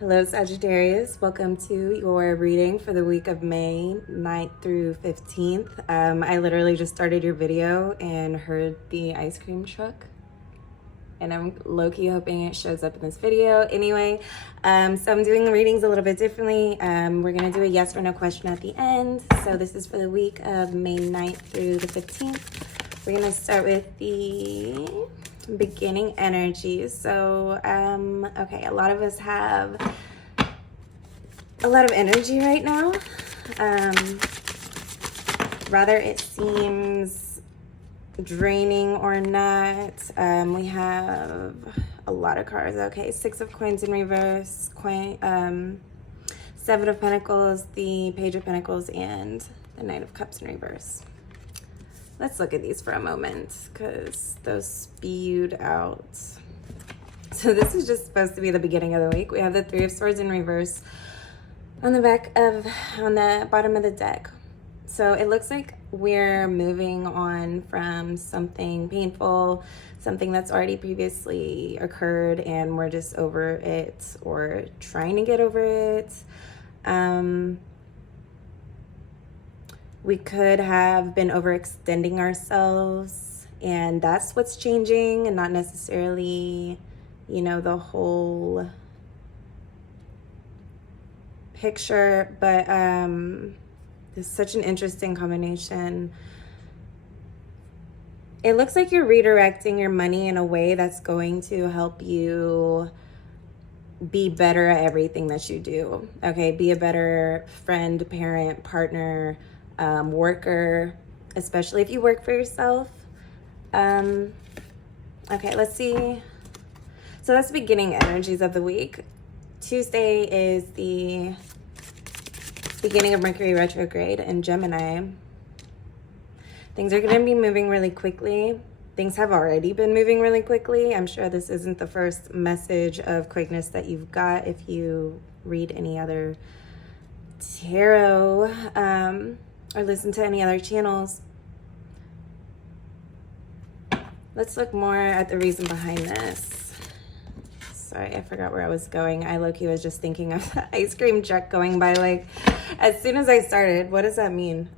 Hello, Sagittarius. Welcome to your reading for the week of May 9th through 15th. I literally just started your video and heard the ice cream truck. And I'm low-key hoping it shows up in this video. Anyway, so I'm doing the readings a little bit differently. We're going to do a yes or no question at the end. So this is for the week of May 9th through the 15th. We're going to start with the beginning energies. So, okay, a lot of us have a lot of energy right now. Rather it seems draining or not. We have a lot of cards. Okay, Six of Coins in reverse, Seven of Pentacles, the Page of Pentacles, and the Knight of Cups in reverse. Let's look at these for a moment because those spewed out. So this is just supposed to be the beginning of the week. We have the Three of Swords in reverse on the bottom of the deck. So it looks like we're moving on from something painful, something that's already previously occurred, and we're just over it or trying to get over it. We could have been overextending ourselves, and that's what's changing, and not necessarily, you know, the whole picture. But it's such an interesting combination. It looks like you're redirecting your money in a way that's going to help you be better at everything that you do. Okay, be a better friend, parent, partner, worker, especially if you work for yourself. Okay, let's see. So that's the beginning energies of the week. Tuesday is the beginning of Mercury retrograde in Gemini. Things are going to be moving really quickly. Things have already been moving really quickly. I'm sure this isn't the first message of quickness that you've got if you read any other tarot or listen to any other channels. Let's look more at the reason behind this. Sorry, I forgot where I was going. I low-key was just thinking of the ice cream truck going by, like, as soon as I started. What does that mean?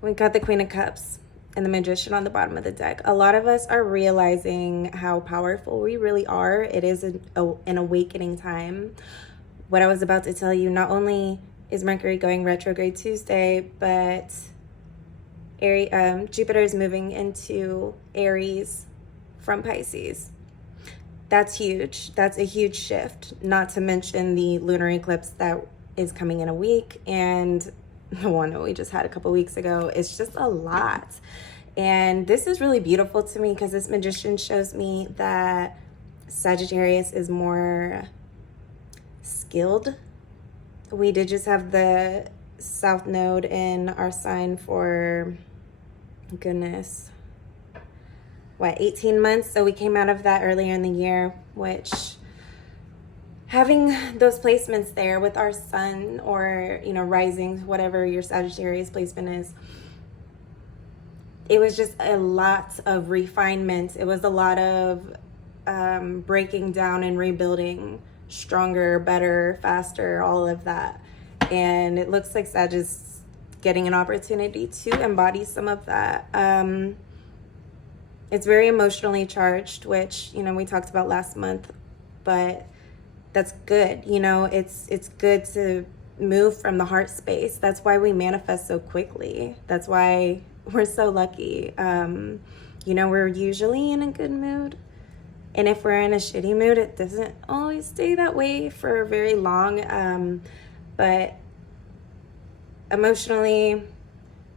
We got the Queen of Cups and the Magician on the bottom of the deck. A lot of us are realizing how powerful we really are. It is an awakening time. What I was about to tell you, not only is Mercury going retrograde Tuesday, but Jupiter is moving into Aries from Pisces. That's huge. That's a huge shift, not to mention the lunar eclipse that is coming in a week, and the one that we just had a couple weeks ago. It's just a lot. And this is really beautiful to me because this Magician shows me that Sagittarius is more skilled. We did just have the South Node in our sign for, goodness, what, 18 months? So we came out of that earlier in the year, which having those placements there with our sun or, you know, rising, whatever your Sagittarius placement is, it was just a lot of refinement. It was a lot of breaking down and rebuilding, stronger, better, faster, all of that. And it looks like Sag is getting an opportunity to embody some of that. It's very emotionally charged, which, you know, we talked about last month, but that's good. You know, it's good to move from the heart space. That's why we manifest so quickly. That's why we're so lucky. You know, we're usually in a good mood. And if we're in a shitty mood, it doesn't always stay that way for very long. But emotionally,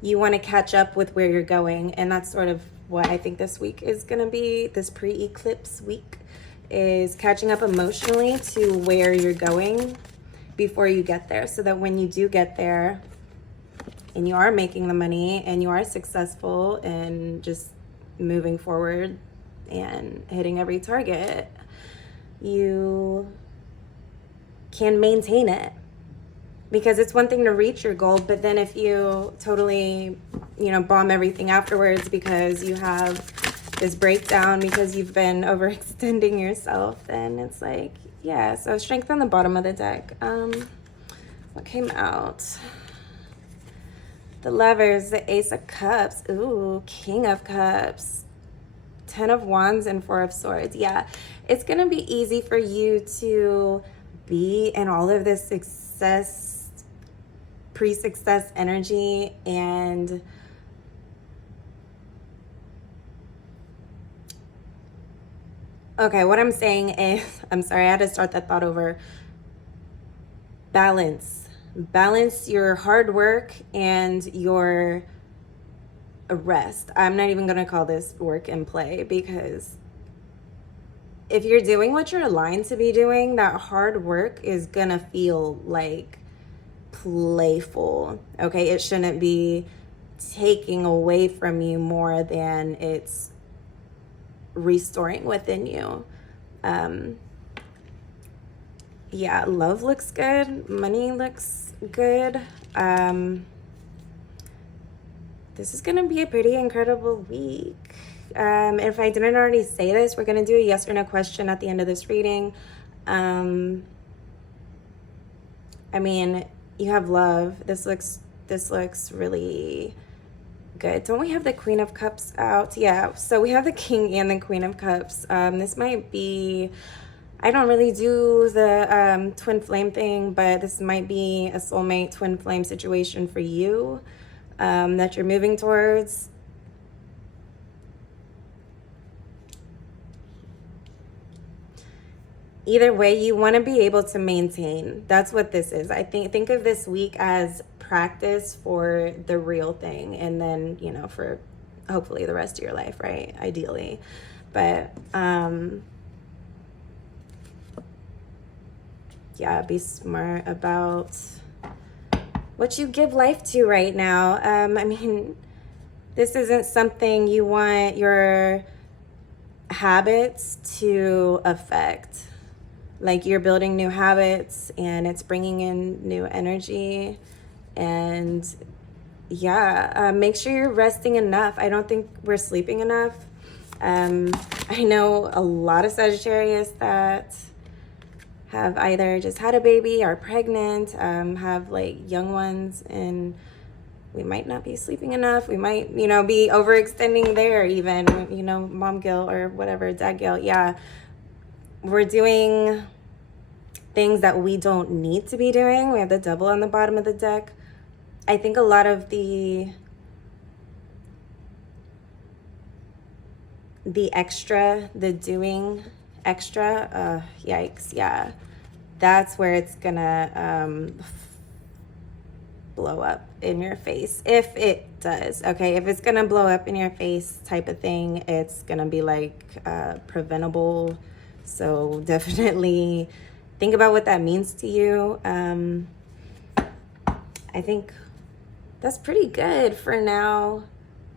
you want to catch up with where you're going. And that's sort of what I think this week is going to be. This pre-eclipse week is catching up emotionally to where you're going before you get there. So that when you do get there and you are making the money and you are successful and just moving forward and hitting every target, you can maintain it. Because it's one thing to reach your goal, but then if you totally, you know, bomb everything afterwards because you have this breakdown because you've been overextending yourself, then it's like, yeah. So strength on the bottom of the deck. What came out? The Lovers, the Ace of Cups, ooh, King of Cups, 10 of Wands, and 4 of Swords. Yeah, it's gonna be easy for you to be in all of this success, pre-success energy, and okay, what I'm saying is, I'm sorry, I had to start that thought over. Balance your hard work and your rest. I'm not even going to call this work and play, because if you're doing what you're aligned to be doing, that hard work is going to feel like playful. Okay, it shouldn't be taking away from you more than it's restoring within you. Yeah, love looks good. Money looks good. This is going to be a pretty incredible week. If I didn't already say this, we're going to do a yes or no question at the end of this reading. I mean, you have love. This looks really good. Don't we have the Queen of Cups out? Yeah, so we have the King and the Queen of Cups. This might be, I don't really do the twin flame thing, but this might be a soulmate twin flame situation for you that you're moving towards. Either way, you want to be able to maintain. That's what this is. I think of this week as practice for the real thing, and then, you know, for hopefully the rest of your life, right? Ideally. But yeah, be smart about what you give life to right now. I mean, this isn't something you want your habits to affect. Like, you're building new habits and it's bringing in new energy. And yeah, make sure you're resting enough. I don't think we're sleeping enough. I know a lot of Sagittarius that have either just had a baby, are pregnant, have like young ones, and we might not be sleeping enough. We might, you know, be overextending there even, you know, mom guilt or whatever, dad guilt. Yeah, we're doing things that we don't need to be doing. We have the Devil on the bottom of the deck. I think a lot of the extra, the doing extra, yikes, yeah. That's where it's gonna blow up in your face, if it does. Okay, if it's gonna blow up in your face type of thing, it's gonna be like preventable. So definitely think about what that means to you. I think that's pretty good for now.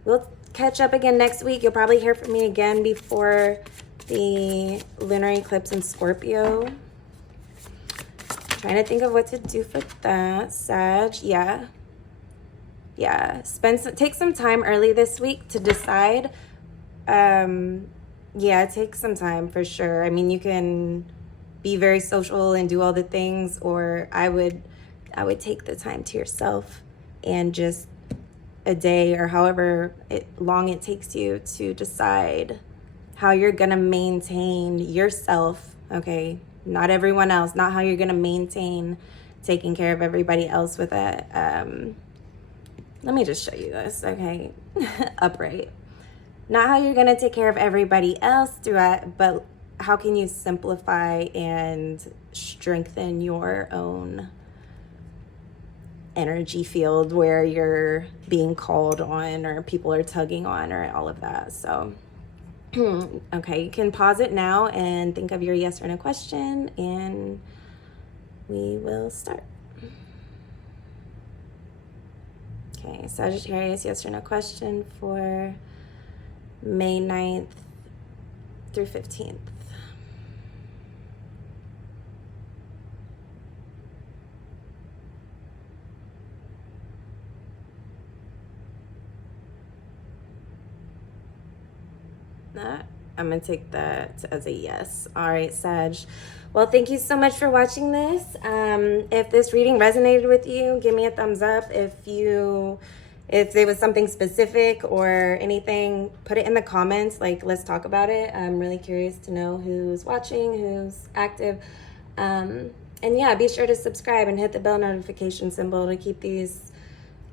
We'll catch up again next week. You'll probably hear from me again before the lunar eclipse in Scorpio. Trying to think of what to do for that, Sag. Yeah, take some time early this week to decide. Yeah, take some time for sure. I mean, you can be very social and do all the things, or I would take the time to yourself and just a day or however long it takes you to decide how you're gonna maintain yourself. Okay, not everyone else, not how you're gonna maintain taking care of everybody else with it. Let me just show you this, okay? Upright. Not how you're gonna take care of everybody else through it, but how can you simplify and strengthen your own energy field where you're being called on or people are tugging on or all of that. So okay, you can pause it now and think of your yes or no question, and we will start. Okay, Sagittarius, yes or no question for May 9th through 15th. I'm going to take that as a yes. All right, Sag. Well, thank you so much for watching this. If this reading resonated with you, give me a thumbs up. If there was something specific or anything, put it in the comments. Like, let's talk about it. I'm really curious to know who's watching, who's active. And yeah, be sure to subscribe and hit the bell notification symbol to keep these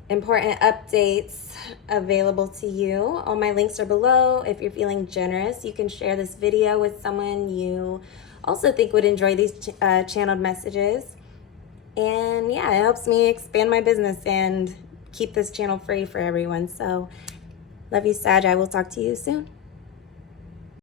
important updates available to you. All my links are below. If you're feeling generous, you can share this video with someone you also think would enjoy these channeled messages. And yeah, it helps me expand my business and keep this channel free for everyone. So love you, Sag. I will talk to you soon.